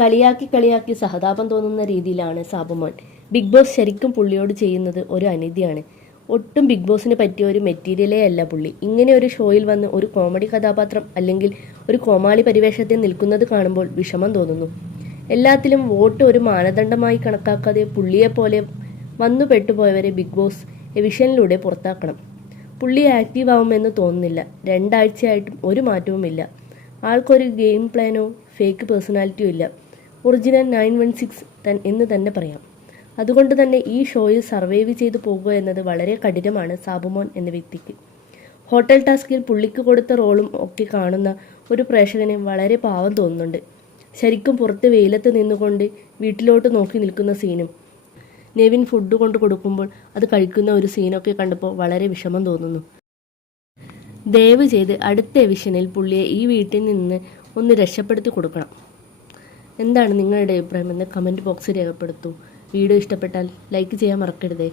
കളിയാക്കി സഹതാപം തോന്നുന്ന രീതിയിലാണ് സാബുമോൻ. ബിഗ് ബോസ് ശരിക്കും പുള്ളിയോട് ചെയ്യുന്നത് ഒരു അനീതിയാണ്. ഒട്ടും ബിഗ് ബോസിന് പറ്റിയ ഒരു മെറ്റീരിയലേ അല്ല പുള്ളി. ഇങ്ങനെ ഒരു ഷോയിൽ വന്ന് ഒരു കോമഡി കഥാപാത്രം അല്ലെങ്കിൽ ഒരു കോമാളി പരിവേഷത്തിൽ നിൽക്കുന്നത് കാണുമ്പോൾ വിഷമം തോന്നുന്നു. എല്ലാത്തിലും വോട്ട് ഒരു മാനദണ്ഡമായി കണക്കാക്കാതെ പുള്ളിയെപ്പോലെ വന്നു പെട്ടുപോയവരെ ബിഗ് ബോസ് എവിഷനിലൂടെ പുറത്താക്കണം. പുള്ളി ആക്റ്റീവ് ആവുമെന്ന് തോന്നുന്നില്ല. 2 ആഴ്ചയായിട്ടും ഒരു മാറ്റവുമില്ല. ആൾക്കൊരു ഗെയിം പ്ലാനോ ഫേക്ക് പേഴ്സണാലിറ്റിയോ ഇല്ല. ഒറിജിനൽ 916 എന്ന് തന്നെ പറയാം. അതുകൊണ്ട് തന്നെ ഈ ഷോയിൽ സർവൈവ് ചെയ്തു പോകുക എന്നത് വളരെ കഠിനമാണ് സാബുമോൻ എന്ന വ്യക്തിക്ക്. ഹോട്ടൽ ടാസ്കിൽ പുള്ളിക്ക് കൊടുത്ത റോളും ഒക്കെ കാണുന്ന ഒരു പ്രേക്ഷകന് വളരെ പാവം തോന്നുന്നുണ്ട്. ശരിക്കും പുറത്ത് വെയിലത്ത് നിന്നുകൊണ്ട് വീട്ടിലോട്ട് നോക്കി നിൽക്കുന്ന സീനും നെവിൻ ഫുഡ് കൊണ്ട് കൊടുക്കുമ്പോൾ അത് കഴിക്കുന്ന ഒരു സീനൊക്കെ കണ്ടപ്പോൾ വളരെ വിഷമം തോന്നുന്നു. ദയവ് ചെയ്ത് അടുത്ത എവിഷനിൽ പുള്ളിയെ ഈ വീട്ടിൽ നിന്ന് ഒന്ന് രക്ഷപ്പെടുത്തി കൊടുക്കണം. എന്താണ് നിങ്ങളുടെ അഭിപ്രായം എന്ന് കമൻറ്റ് ബോക്സിൽ രേഖപ്പെടുത്തൂ. വീഡിയോ ഇഷ്ടപ്പെട്ടാൽ ലൈക്ക് ചെയ്യാൻ മറക്കരുതേ.